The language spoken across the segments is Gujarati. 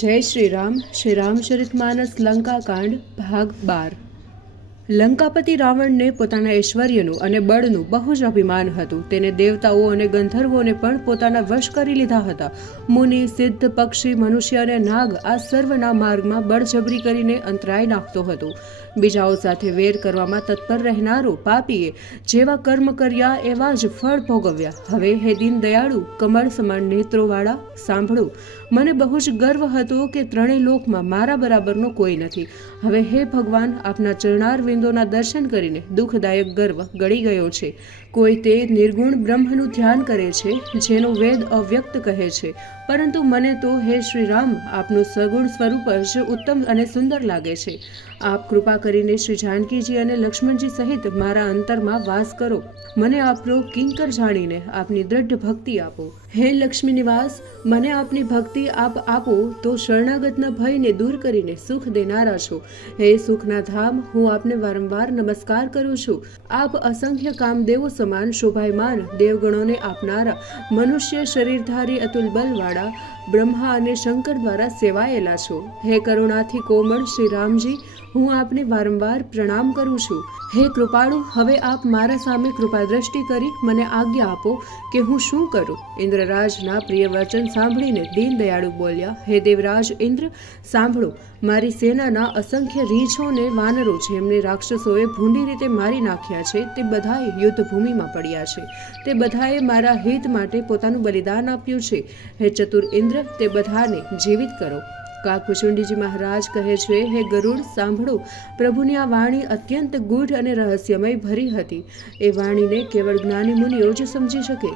જય શ્રી રામ. શ્રી રામચરિતમાનસ લંકાકાંડ ભાગ 12. લંકાપતિ રાવણને પોતાના ઐશ્વર્યનું અને બળનું બહુ જ અભિમાન હતું. તેને દેવતાઓ અને ગંધર્વોને પણ પોતાના વશ કરી લીધા હતા. મુનિ, સિદ્ધ, પક્ષી, મનુષ્ય અને નાગ આ સર્વના માર્ગમાં બળજબરી કરીને અંતરાય નાખતો હતો. બીજાઓ સાથે વેર કરવામાં તત્પર રહેનારો પાપીએ જેવા કર્મ કર્યા એવા જ ફળ ભોગવ્યા. હવે હે દીન દયાળુ, કમળ સમાન નેત્રોવાળા, સાંભળો. મને બહુ જ ગર્વ હતો કે ત્રણેય લોકમાં મારા બરાબરનો કોઈ નથી. હવે હે ભગવાન, આપના ચરણાર વિંદોના દર્શન કરીને દુઃખદાયક ગર્વ ગળી ગયો છે. કોઈ તે નિર્ગુણ બ્રહ્મનું ધ્યાન કરે છે જેનો વેદ અવ્યક્ત કહે છે, પરંતુ મને તો હે શ્રી રામ આપનું સગુણ સ્વરૂપ જ ઉત્તમ અને સુંદર લાગે છે. આપ કૃપા કરીને શ્રી જાનકીજી અને લક્ષ્મણજી સહિત મારા અંતરમાં વાસ કરો. મને આપનો કિંકર જાણીને આપની દ્રઢ ભક્તિ આપો. હે લક્ષ્મી નિવાસ, મને આપની ભક્તિ આપ આપો તો શરણાગતના ભયને દૂર કરીને સુખ દેનારા છો. હે સુખના ધામ, હું આપને વારંવાર નમસ્કાર કરું છું. આપ અસંખ્ય કામદેવો સમાન શોભાયમાન, દેવગણોને આપનારા, મનુષ્ય શરીરધારી અતુલ બલવાળા બ્રહ્મા અને શંકર દ્વારા સેવાયેલા છો. હે કરુણાથી કોમળ શ્રી રામજી, હું આપને વારંવાર પ્રણામ કરું છું. હે કૃપાળુ, હવે આપ મારા સામે કૃપા દ્રષ્ટિ કરી મને આજ્ઞા આપો કે હું શું કરું. ઇન્દ્રરાજના પ્રિય વચન સાંભળીને દીન દયાળુ બોલ્યા, હે દેવરાજ ઇન્દ્ર, સાંભળો. મારી સેનાના અસંખ્ય રીંછોને વાનરો જેમને રાક્ષસોએ ભૂંડી રીતે મારી નાખ્યા છે તે બધાએ યુદ્ધભૂમિમાં પડ્યા છે. તે બધાએ મારા હિત માટે પોતાનું બલિદાન આપ્યું છે. હે ચતુર ઇન્દ્ર, તે બધાને જીવિત કરો. કાકભૂષુંડીજી મહારાજ કહે છે, હે ગરુડ, સાંભળો. પ્રભુની આ વાણી અત્યંત ગૂઢ અને રહસ્યમય ભરી હતી. એ વાણીને કેવળ જ્ઞાની મુનિઓ જ સમજી શકે.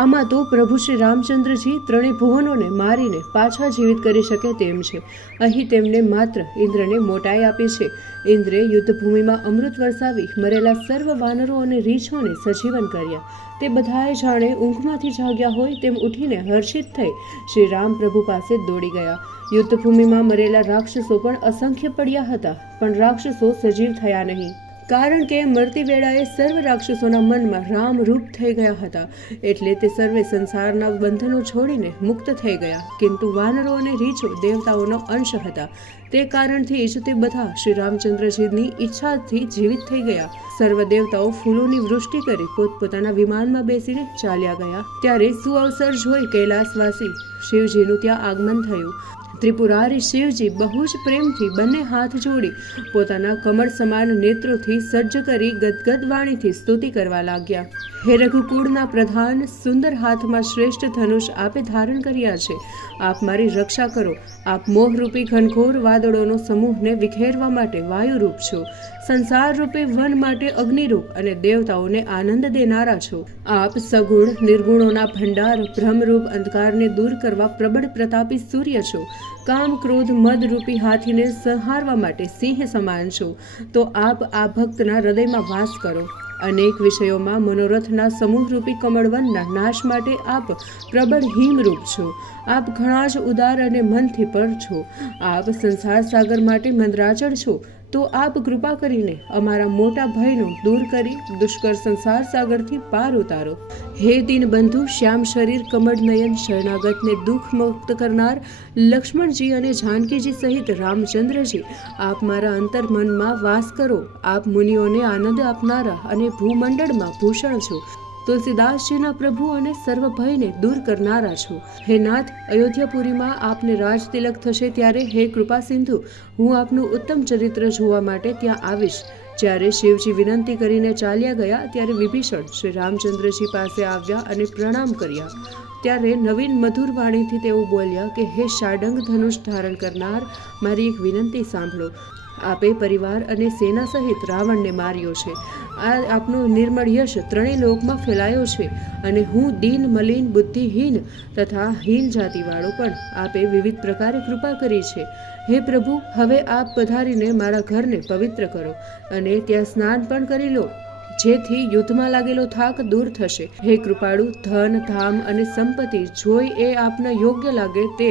આમાં તો પ્રભુ શ્રી રામચંદ્રજી ત્રણેય ભુવનોને મારીને પાછા જીવિત કરી શકે તેમ છે. અહીં તેમને માત્ર ઇન્દ્રને મોટાઈ આપી છે. ઇન્દ્રે યુદ્ધભૂમિમાં અમૃત વરસાવી મરેલા સર્વ વાનરો અને રીંછોને સજીવન કર્યા. તે બધાએ જાણે ઊંઘમાંથી જાગ્યા હોય તેમ ઉઠીને હર્ષિત થઈ શ્રી રામ પ્રભુ પાસે દોડી ગયા. યુદ્ધભૂમિમાં મરેલા રાક્ષસો પણ અસંખ્ય પડ્યા હતા, પણ રાક્ષસો સજીવ થયા નહીં, કારણ કે મરતી વેળાએ સર્વ રાક્ષસોના મનમાં રામ રૂપ થઈ ગયા હતા. એટલે તે સર્વે સંસારના બંધનો છોડીને મુક્ત થઈ ગયા. કિંતુ વાનરો અને રીંછો દેવતાઓનો અંશ હતા. તે કારણથી જ તે બધા શ્રી રામચંદ્રજીની ઈચ્છાથી જીવિત થઈ ગયા. સર્વ દેવતાઓ ફૂલોની વૃષ્ટિ કરી પોતપોતાના વિમાનમાં બેસીને ચાલ્યા ગયા. ત્યારે સુઅવસર જોઈ કૈલાસવાસી શિવજીનું ત્યાં આગમન થયું. ત્રિપુરારી શિવજી બહુ જ પ્રેમથી બંને હાથ જોડી પોતાના કમળ સમાન નેત્રોથી સજ્જ કરી ગદગદ વાણીથી સ્તુતિ કરવા લાગ્યા. હે રઘુકુળના પ્રધાન, સુંદર હાથમાં શ્રેષ્ઠ ધનુષ આપે ધારણ કર્યા છે. આપ મારી રક્ષા કરો. આપ મોહરૂપી ઘનઘોર વાદળોનો સમૂહને વિખેરવા માટે વાયુરૂપ છો. સંસાર રૂપે વન માટે અગ્નિરૂપ અને દેવતાઓને આનંદ દેનારા છો. આપ સગુણ નિર્ગુણોના ભંડાર, ભ્રમરૂપ અંધકારને દૂર કરવા પ્રબળ પ્રતાપી સૂર્ય છો. કામ, ક્રોધ, મદરૂપી હાથીને સંહારવા માટે સિંહ સમાન છો. તો આપ આ ભક્તના હૃદયમાં વાસ કરો. અનેક વિષયોમાં મનોરથના સમૂહરૂપી કમળવનના નાશ માટે આપ પ્રબળ હિમરૂપ છો. આપ ઘણા જ ઉદાર અને મનથી પર છો. આપ સંસાર સાગર માટે મંદરાચળ છો. તો આપ કૃપા કરીને અમારા મોટા ભયનો દૂર કરી દુષ્કર સંસાર સાગરથી પાર ઉતારો. હે દીનબંધુ, શ્યામ શરીર, કમળ નયન, શરણાગતને દુઃખ મુક્ત કરનાર લક્ષ્મણજી અને જાનકીજી સહિત રામચંદ્રજી, આપ મારા અંતર્મનમાં વાસ કરો. આપ મુનિઓને આનંદ આપનારા અને ભૂમંડળમાં ભૂષણ છો. તુલસીદાસજીના પ્રભુ અને સર્વ ભયને દૂર કરનારા છો. હે નાથ, અયોધ્યાપુરીમાં આપને રાજ તિલક થશે ત્યારે હે કૃપા સિંધુ, હું આપનું ઉત્તમ ચરિત્ર જોવા માટે ત્યાં આવીશ. જ્યારે શિવજી વિનંતી કરીને ચાલ્યા ગયા ત્યારે વિભીષણ શ્રી રામચંદ્રજી પાસે આવ્યા અને પ્રણામ કર્યા. ત્યારે નવીન મધુર વાણીથી તેઓ બોલ્યા કે હે શાડંગ ધનુષ ધારણ કરનાર, મારી એક વિનંતી સાંભળો. આપે પરિવાર અને સેના સહિત રાવણને માર્યો છે. આ આપનો નિર્મળ યશ ત્રણેય લોકમાં ફેલાયો છે, અને હું દીન, મલિન, બુદ્ધિહીન તથા હીન જાતિવાળો પણ આપે વિવિધ પ્રકારે કૃપા કરી છે. હે પ્રભુ, હવે આપ પધારીને મારા ઘરને પવિત્ર કરો અને ત્યાં સ્નાન પણ કરી લો, જેથી યુદ્ધમાં લાગેલો થાક દૂર થશે. હે કૃપાળુ, ધન, ધામ અને સંપત્તિ જોઈ એ આપને યોગ્ય લાગે તે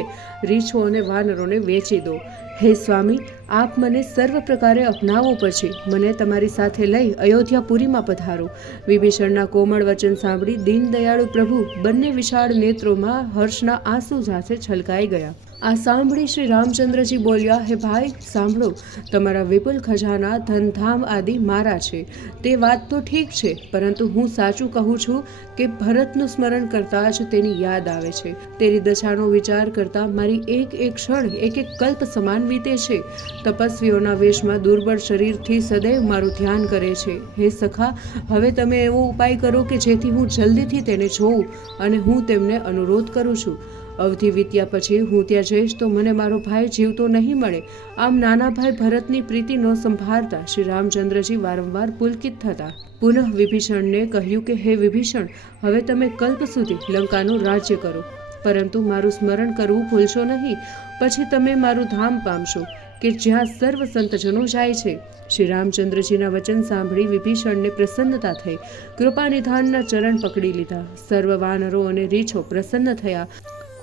રીંછો અને વાનરોને વેચી દો. હે સ્વામી, આપ મને સર્વ પ્રકારે અપનાવો પછી મને તમારી સાથે લઈ અયોધ્યાપુરીમાં પધારો. વિભીષણના કોમળ વચન સાંભળી દીનદયાળુ પ્રભુ બંને વિશાળ નેત્રોમાં હર્ષના આંસુ સાથે છલકાઈ ગયા. આ સાંભળી શ્રી રામચંદ્રજી બોલ્યા, હે ભાઈ સાંભળો, તમારા વિપુલ ખજાના ધનધામ આદિ મારા છે. તે વાત તો ઠીક છે, પરંતુ હું સાચું કહું છું કે ભરતનું સ્મરણ કરતાં જ તેની યાદ આવે છે. તેની દશાનો વિચાર કરતાં મારી એક એક ક્ષણ એક એક કલ્પ સમાન વીતે છે. તપસ્વીઓના વેશમાં દુર્બળ શરીરથી સદૈવ મારું ધ્યાન કરે છે. હે સખા, હવે તમે એવો ઉપાય કરો કે જેથી હું જલ્દીથી તેને જોઉં, અને હું તેમને અનુરોધ કરું છું. અવધિ વીત્યા પછી હું ત્યાં જઈશ તો મને મારો ભાઈ જીવતો નહીં મળે. આમ નાના ભાઈ ભરતની પ્રીતિ ન સંભાળતા શ્રી રામચંદ્રજી વારંવાર પુલકિત થતા. પુનઃ વિભીષણને કહ્યું કે હે વિભીષણ, હવે તમે કલ્પ સુધી લંકાનું રાજ્ય કરો, પરંતુ મારું સ્મરણ કરવું ભૂલશો નહીં. પછી તમે મારું ધામ પામશો કે જ્યાં સર્વ સંતજનો જાય છે. શ્રી રામચંદ્રજીના વચન સાંભળી વિભીષણને પ્રસન્નતા થઈ. કૃપાનિધાનના ચરણ પકડી લીધા. સર્વ વાનરો અને રીછો પ્રસન્ન થયા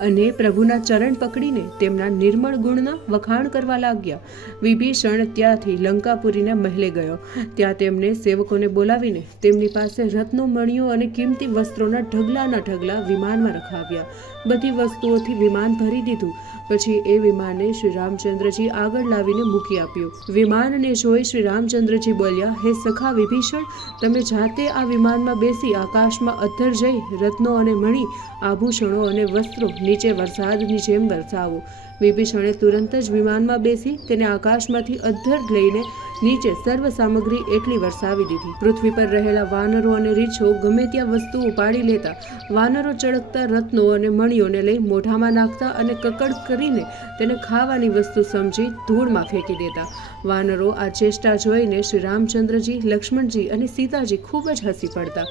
અને પ્રભુના ચરણ પકડીને તેમના નિર્મળ ગુણના વખાણ કરવા લાગ્યા. વિભીષણ ત્યાંથી લંકાપુરીના મહેલે ગયો. ત્યાં તેમને સેવકોને બોલાવીને તેમની પાસે રત્નો, મણિયો અને કિંમતી વસ્ત્રોના ઢગલાના ઢગલા વિમાનમાં રખાવ્યા. બધી વસ્તુઓથી વિમાન ભરી દીધું. પછી એ વિમાનને શ્રી રામચંદ્રજી આગળ લાવીને મૂકી આપ્યું. વિમાનને જોઈ શ્રી રામચંદ્રજી બોલ્યા, હે સખા વિભીષણ, તમે જાતે આ વિમાનમાં બેસી આકાશમાં અધ્ધર જઈ રત્નો અને મણિ, આભૂષણો અને વસ્ત્રો નીચે વરસાદની જેમ વરસાવો. વિભીષણે તુરંત જ વિમાનમાં બેસી તેને આકાશમાંથી અધ્ધર લઈને નીચે સર્વ સામગ્રી એટલી વરસાવી દીધી. પૃથ્વી પર રહેલા વાનરો અને રીછો ગમે ત્યાં વસ્તુ ઉપાડી લેતા. વાનરો ચળકતા રત્નો અને મણિયોને લઈ મોઢામાં નાખતા અને કકડ કરીને તેને ખાવાની વસ્તુ સમજી ધૂળમાં ફેંકી દેતા. વાનરો આ ચેષ્ટા જોઈને શ્રી રામચંદ્રજી, લક્ષ્મણજી અને સીતાજી ખૂબ જ હસી પડતા.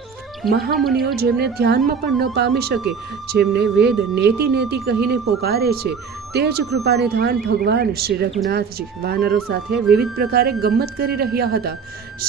મહામુનિઓ જેમને ધ્યાનમાં પણ ન પામી શકે, જેમને વેદ નેતિ નેતિ કહીને પોકારે છે, તે જ કૃપાનિધાન ભગવાન શ્રી રઘુનાથજી વાનરો સાથે વિવિધ પ્રકારે ગમ્મત કરી રહ્યા હતા.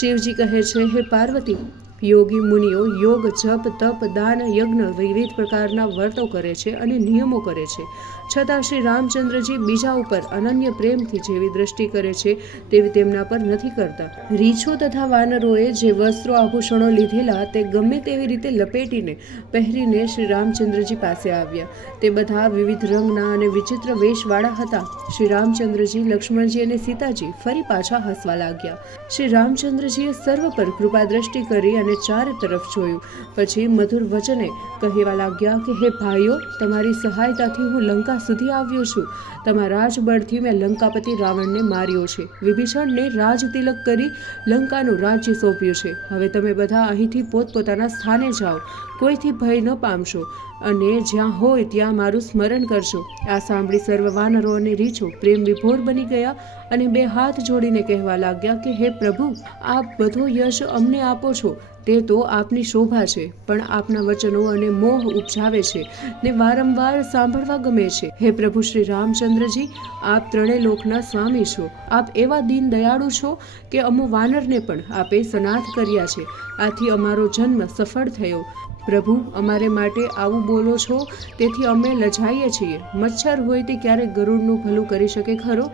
શિવજી કહે છે, હે પાર્વતી, યોગી મુનિઓ યોગ, જપ, તપ, દાન, યજ્ઞ વિવિધ પ્રકારના વ્રતો કરે છે અને નિયમો કરે છે, છતાં શ્રી રામચંદ્રજી બીજા ઉપર અનન્ય પ્રેમથી જેવી દ્રષ્ટિ કરે છે તેવી તેમના પર નથી કરતા. રીછો તથા વાનરોએ જે વસ્ત્રો આભૂષણો લીધેલા તે ગમે તેવી રીતે લપેટીને પહેરીને શ્રી રામચંદ્રજી પાસે આવ્યા. તે બધા વિવિધ રંગના અને વિચિત્ર વેશવાળા હતા. શ્રી રામચંદ્રજી, લક્ષ્મણજી અને સીતાજી ફરી પાછા હસવા લાગ્યા. શ્રી રામચંદ્રજીએ સર્વ પર કૃપા દ્રષ્ટિ કરી અને ચારે તરફ જોયું. પછી મધુર વચને કહેવા લાગ્યા કે હે ભાઈઓ, તમારી સહાયતાથી હું લંકા સુધી આવ્યો છું. તમારા જ બળથી મેં લંકાપતિ રાવણને માર્યો છે. વિભીષણને રાજ તિલક કરી લંકાનું રાજ્ય સોંપ્યું છે. હવે તમે બધા અહીંથી પોતપોતાના સ્થાને જાઓ. કોઈથી ભય ન પામશો અને જ્યાં હોય ત્યાં મારું સ્મરણ કરશો. આ સાંભળી સર્વ વાનરો અને રીછો પ્રેમ વિભોર બની ગયા અને બે હાથ જોડીને કહેવા લાગ્યા કે હે પ્રભુ, આપ બધો યશ અમને આપો છો તે તો આપની શોભા છે, પણ આપના વચનો અને મોહ ઉપજાવે છે ને વારંવાર સાંભળવા ગમે છે. હે પ્રભુ શ્રી રામચંદ્રજી, આપ ત્રણેય લોકના સ્વામી છો. આપ એવા દીન દયાળુ છો કે અમો વાનરને પણ આપે સનાથ કર્યા છે. આથી અમારો જન્મ સફળ થયો. પ્રભુ, અમારે માટે આવું બોલો છો તેથી અમે લજાઈએ છીએ. મચ્છર હોય તે ક્યારેક ગરુડનું ભલું કરી શકે ખરો?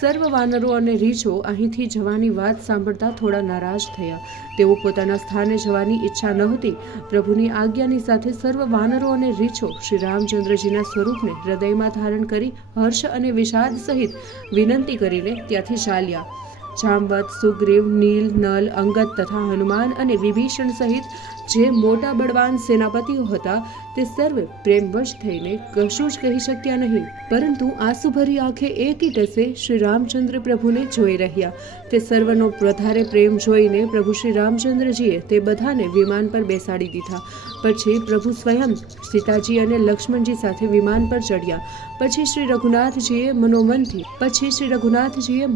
સર્વ વાનરો અને રીછો અહીંથી જવાની વાત સાંભળતા થોડા નારાજ થયા. તેઓ પોતાના સ્થાને જવાની ઈચ્છા નહોતી. પ્રભુની આજ્ઞાની સાથે સર્વ વાનરો અને રીછો શ્રી રામચંદ્રજીના સ્વરૂપને હૃદયમાં ધારણ કરી હર્ષ અને વિષાદ સહિત વિનંતી કરીને ત્યાંથી ચાલ્યા. જાંબવત, સુગ્રીવ, નીલ, નલ, અંગદ તથા હનુમાન અને વિભીષણ સહિત જે મોટા બળવાન સેનાપતિઓ હતા તે સર્વે પ્રેમવશ થઈને કશું જ કહી શક્યા નહીં, પરંતુ આંસુભરી આંખે એકી ટસે શ્રી રામચંદ્ર પ્રભુને જોઈ રહ્યા. તે સર્વનો વધારે પ્રેમ જોઈને પ્રભુ શ્રી રામચંદ્રજીએ તે બધાને વિમાન પર બેસાડી દીધા. પછી પ્રભુ સ્વયં સીતાજી અને લક્ષ્મણજી સાથે વિમાન પર ચડ્યા. પછી શ્રી રઘુનાથજીએ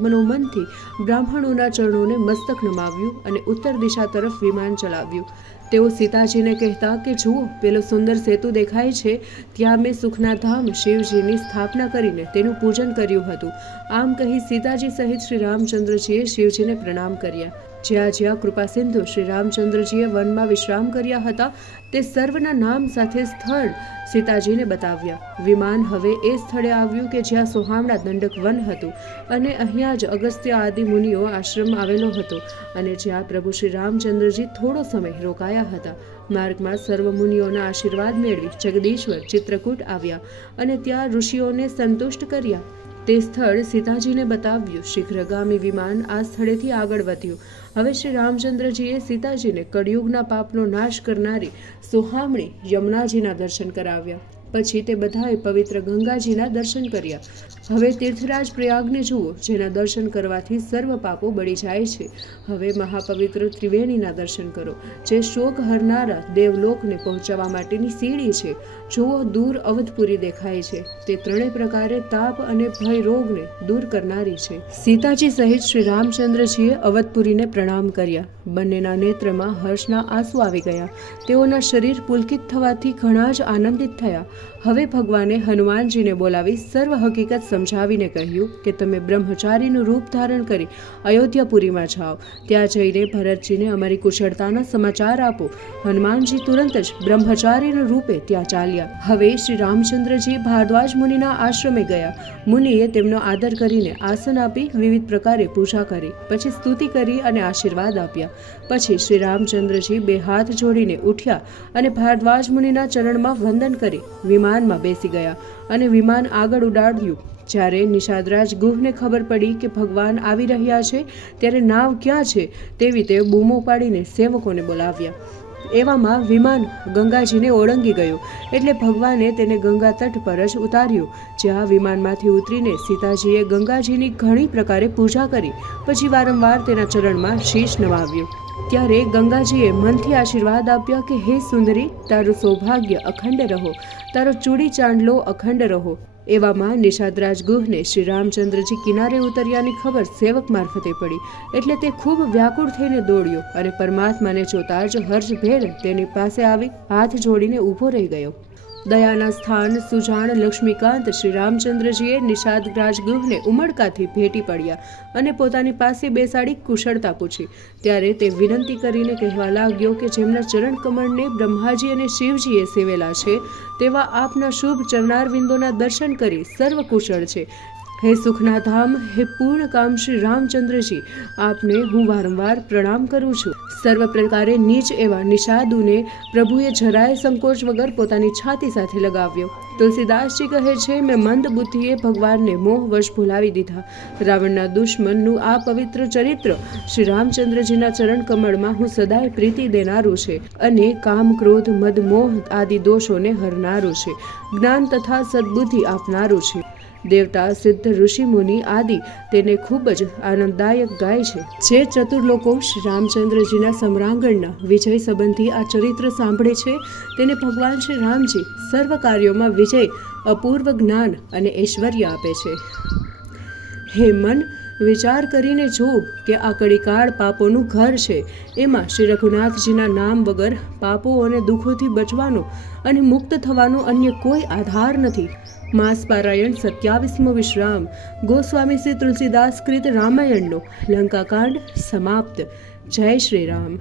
મનોમનથી બ્રાહ્મણોના ચરણોને મસ્તક નમાવ્યું અને ઉત્તર દિશા તરફ વિમાન ચલાવ્યું. તેઓ સીતાજીને કહેતા કે જુઓ, પેલો સુંદર સેતુ દેખાય છે, ત્યાં મેં સુખના ધામ શિવજીની સ્થાપના કરીને તેનું પૂજન કર્યું હતું. આમ કહી સીતાજી સહિત શ્રી રામચંદ્રજીએ શિવજીને પ્રણામ કર્યા. જ્યાં જ્યાં કૃપાસિંધુ શ્રી રામચંદ્રજીએ વનમાં વિશ્રામ કર્યા હતા તે સર્વના નામ સાથે સ્થળ સીતાજીને બતાવ્યા. વિમાન હવે એ સ્થળે આવ્યું કે જ્યાં સોહામણા દંડક વન હતું અને અહીંયા જ અગસ્ત્ય આદિ મુનિઓ આશ્રમ આવેલો હતો અને જ્યાં પ્રભુ શ્રી રામચંદ્રજી થોડો સમય રોકાયા હતા. માર્ગમાં સર્વ મુનિઓના આશીર્વાદ મેળવી જગદીશ્વર ચિત્રકૂટ આવ્યા અને ત્યાં ઋષિઓને સંતુષ્ટ કર્યા. તે સ્થળ સીતાજીને બતાવ્યું. શીઘ્રગામી વિમાન આ સ્થળેથી આગળ વધ્યું. હવે શ્રી રામચંદ્રજીએ સીતાજીને કળિયુગના પાપનો નાશ કરનારી સોહામણી યમુનાજીના દર્શન કરાવ્યા. પછી તે બધાએ પવિત્ર ગંગાજીના દર્શન કર્યા. હવે તીર્થરાજ પ્રયાગને જુઓ, જેના દર્શન કરવાથી સર્વ પાપો બળી જાય છે. હવે મહાપવિત્ર ત્રિવેણીના દર્શન કરો, જે શોક હરનારા દેવલોકને પહોંચવા માટેની સીડી છે. જુઓ, દૂર અવધપુરી દેખાય છે. તે ત્રણેય પ્રકારે તાપ અને ભય રોગને દૂર કરનારી છે. સીતાજી સહિત શ્રી રામચંદ્રજીએ અવધપુરીને પ્રણામ કર્યા. બંનેના નેત્રમાં હર્ષના આંસુ આવી ગયા. તેઓના શરીર પુલકિત થવાથી ઘણા જ આનંદિત થયા. હવે ભગવાને હનુમાનજીને બોલાવી સર્વ હકીકત સમજાવીને કહ્યું કે તમે બ્રહ્મચારીનું રૂપ ધારણ કરી અયોધ્યાપુરીમાં જાઓ. ત્યાં જઈને ભરતજીને અમારી કુશળતાના સમાચાર આપો. હનુમાનજી તુરંત જ બ્રહ્મચારીનું રૂપે ત્યાં ચાલ્યા. હવે શ્રી રામચંદ્રજી ભારદ્વાજ મુનિના આશ્રમે ગયા. મુનિએ તેમનો આદર કરીને આસન આપી વિવિધ પ્રકારે પૂજા કરી. પછી સ્તુતિ કરી અને આશીર્વાદ આપ્યા. પછી શ્રી રામચંદ્રજી બે હાથ જોડીને ઉઠ્યા અને ભારદ્વાજ મુનિના ચરણમાં વંદન કરી વિમાનમાં બેસી ગયા અને વિમાન આગળ ઉડાડ્યું. જ્યારે નિષાદરાજ ગુહને ખબર પડી કે ભગવાન આવી રહ્યા છે ત્યારે નાવ ક્યાં છે તેવી તે બૂમો પાડીને સેવકોને બોલાવ્યા. એવામાં વિમાન ગંગાજીને ઓળંગી ગયું એટલે ભગવાને તેને ગંગા તટ પર જ ઉતાર્યું. જ્યાં વિમાનમાંથી ઉતરીને સીતાજીએ ગંગાજીની ઘણી પ્રકારે પૂજા કરી. પછી વારંવાર તેના ચરણમાં શીશ નવાવ્યું. ત્યારે ગંગાજીએ મનથી આશીર્વાદ આપ્યા કે હે સુંદરી, તારું સૌભાગ્ય અખંડ રહો, તારો ચૂડી ચાંદલો અખંડ રહો. એવામાં નિષાદરાજ ગુહને શ્રી રામચંદ્રજી કિનારે ઉતર્યાની ખબર સેવક મારફતે પડી એટલે તે ખૂબ વ્યાકુળ થઈને દોડ્યો અને પરમાત્માને જોતા જ હર્ષભેર તેની પાસે આવી હાથ જોડીને ઊભો રહી ગયો. દયાના સ્થાન સુજાણ લક્ષ્મીકાંત શ્રી રામચંદ્રજીએ નિષાદરાજ ગુહને ઉમળકાથી ભેટી પડ્યા અને પોતાની પાસે બેસાડી કુશળતા પૂછી. ત્યારે તે વિનંતી કરીને કહેવા લાગ્યો કે જેમના ચરણ કમળને બ્રહ્માજી અને શિવજીએ સેવેલા છે તેવા આપના શુભ ચરણારવિંદોના દર્શન કરી સર્વ કુશળ છે. હે સુખના ધામ, હે પૂર્ણકામ શ્રી રામચંદ્રજી, આપને હું વારંવાર પ્રણામ કરું છું. સર્વ પ્રકારે નીચ એવા નિષાદુને પ્રભુએ જરાય સંકોચ વગર પોતાની છાતી સાથે લગાવ્યો. તુલસીદાસજી કહે છે, મેં મંદ બુદ્ધિએ ભગવાનને મોહવશ ભૂલાવી દીધા. રાવણના દુશ્મનનું આ પવિત્ર ચરિત્ર શ્રી રામચંદ્રજીના ચરણ કમળમાં હું સદાય પ્રીતિ દેનારું છે અને કામ ક્રોધ મદ મોહ આદિ દોષોને હરનારું છે. જ્ઞાન તથા સદબુદ્ધિ આપનારું છે. દેવતા સિદ્ધ ઋષિ મુનિ આદિ તેને ખૂબ જ આનંદદાયક ગાય છે. જે ચતુર્લોકો શ્રી રામચંદ્રજીના સમ્રાંગણના વિજય સંબંધી આ ચરિત્ર સાંભળે છે તેને ભગવાન શ્રી રામજી સર્વ કાર્યોમાં વિજય, અપૂર્વ જ્ઞાન અને ઐશ્વર્ય આપે છે. હે મન, વિચાર કરીને જો કે આ કળીકાળ પાપોનું ઘર છે. એમાં શ્રી રઘુનાથજીના નામ વગર પાપો અને દુઃખોથી બચવાનો અને મુક્ત થવાનો અન્ય કોઈ આધાર નથી. માસ પારાયણ 27મો વિશ્રામ. ગોસ્વામી શ્રી તુલસીદાસ કૃત રામાયણનો લંકાકાંડ સમાપ્ત. જય શ્રી રામ.